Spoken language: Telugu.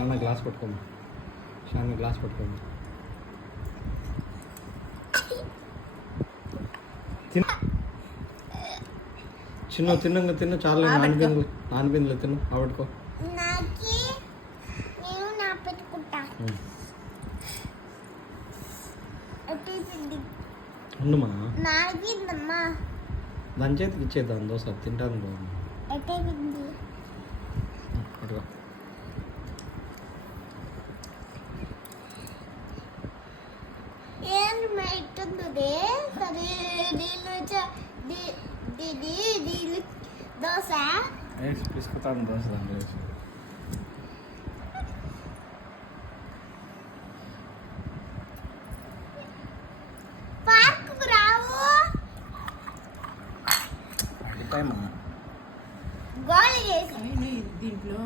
షాన్న గ్లాస్ పట్టుకోమా షాన్న గ్లాస్ పట్టుకోమా తిను. చిన్న తిన్నంగా తిన్న చాలా నానబిందులు నానబిందులు తిను ఆవిడకో. ఉండుమా? దాని చేతికి ఇచ్చేద్దాం దోశ తింటాను బాగుంది ఇట్టుంది సరే నీళ్ళు దీని నీళ్ళు దోశ వేసి పిసుకుతాను దోశ దాంట్లో వేసి పార్కు రావు అడుగుతాయమ్మా గోళ చేసి అయినా ఇది దీంట్లో